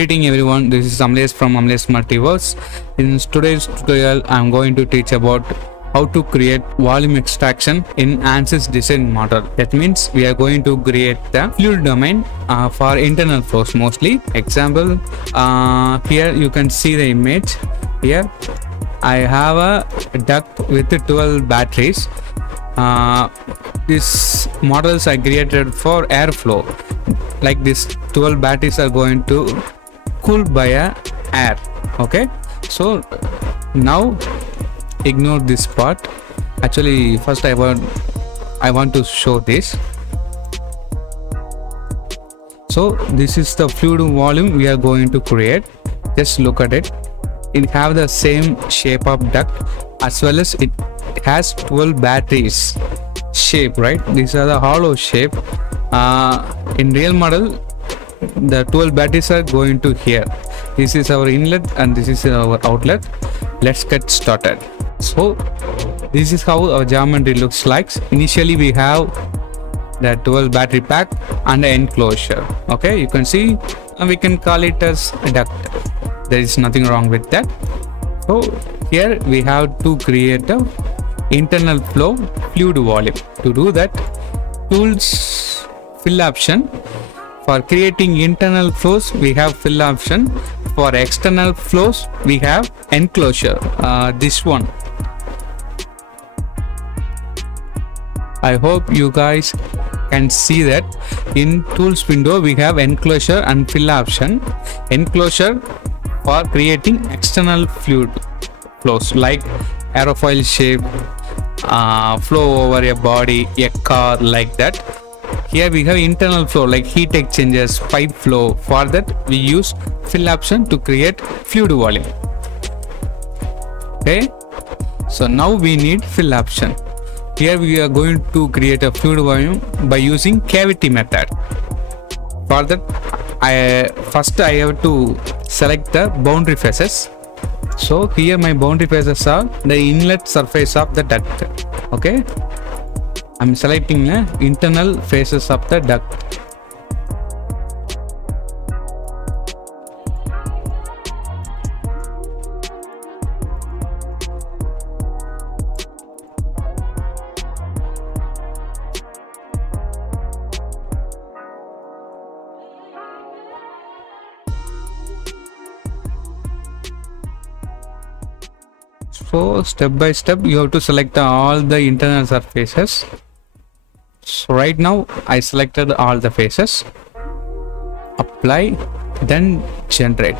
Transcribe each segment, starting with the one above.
Greeting everyone, this is Amlesh from Amlesh Multiverse. In today's tutorial, I am going to teach about how to create volume extraction in ANSYS design model. That means we are going to create the fluid domain for internal flows mostly. Example, here you can see the image. Here I have a duct with 12 batteries. These models are created for airflow. Like this 12 batteries are going to cool by air. Okay, so now ignore this part. Actually, first I want to show this. So this is the fluid volume we are going to create. Just look at it. It have the same shape of duct as well as it has 12 batteries shape, right? These are the hollow shape. In real model, the 12 batteries are going to here. This is our inlet and this is our outlet. Let's get started. So this is how our geometry looks like. Initially we have the 12 battery pack and the enclosure. Okay, you can see we can call it as a duct. There is nothing wrong with that. So here we have to create a internal flow fluid volume. To do that, tools fill option. For creating internal flows we have fill option. For external flows we have enclosure, this one. I hope you guys can see that in tools window we have enclosure and fill option. Enclosure for creating external fluid flows like aerofoil shape, flow over a body, a car, like that. Here we have internal flow like heat exchangers, pipe flow. For that we use fill option to create fluid volume. Okay, so now we need fill option. Here we are going to create a fluid volume by using cavity method. For that first I have to select the boundary faces. So here my boundary faces are the inlet surface of the duct. Okay, I'm selecting the internal faces of the duct. So step by step you have to select all the internal surfaces. So right now I selected all the faces. Apply, then generate.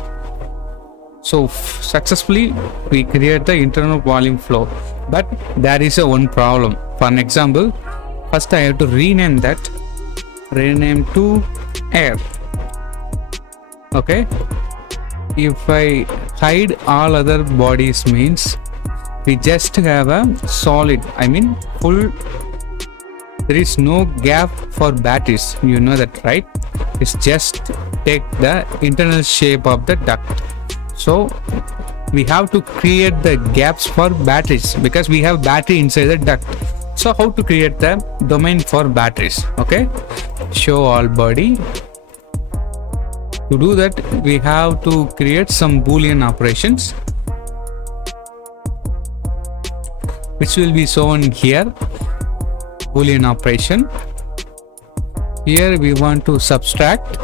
So successfully we create the internal volume flow. But there is one problem. For an example, first I have to rename that. Rename to air. Okay. If I hide all other bodies means we just have a solid, I mean full. There is no gap for batteries, you know that, right? It's just take the internal shape of the duct. So we have to create the gaps for batteries because we have battery inside the duct. So how to create the domain for batteries? Okay, show all body. To do that we have to create some boolean operations which will be shown here. Boolean operation. Here we want to subtract.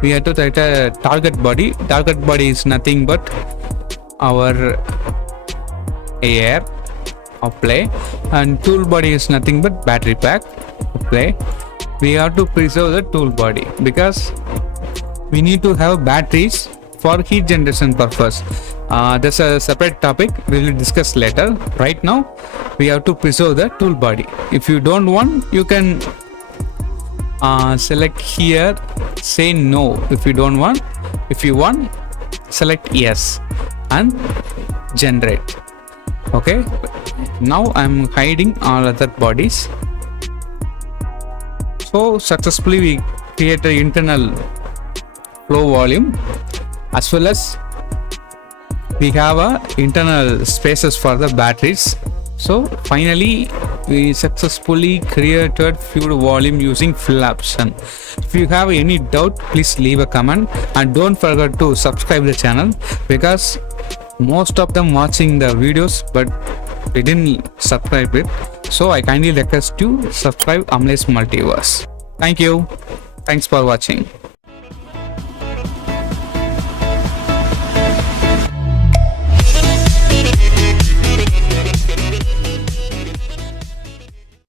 We have to write a target body. Target body is nothing but our air. Apply. And tool body is nothing but battery pack. Apply. We have to preserve the tool body because we need to have batteries for heat generation purpose. That's a separate topic we will discuss later. Right now we have to preserve the tool body. If you don't want, you can select here, say no if you don't want. If you want, select yes and generate. Okay, now I'm hiding all other bodies. So successfully we create an internal flow volume as well as we have internal spaces for the batteries. So finally, we successfully created fluid volume using fill option. If you have any doubt, please leave a comment and don't forget to subscribe the channel, because most of them watching the videos but they didn't subscribe it. So I kindly request you subscribe Amlesh Multiverse. Thank you. Thanks for watching.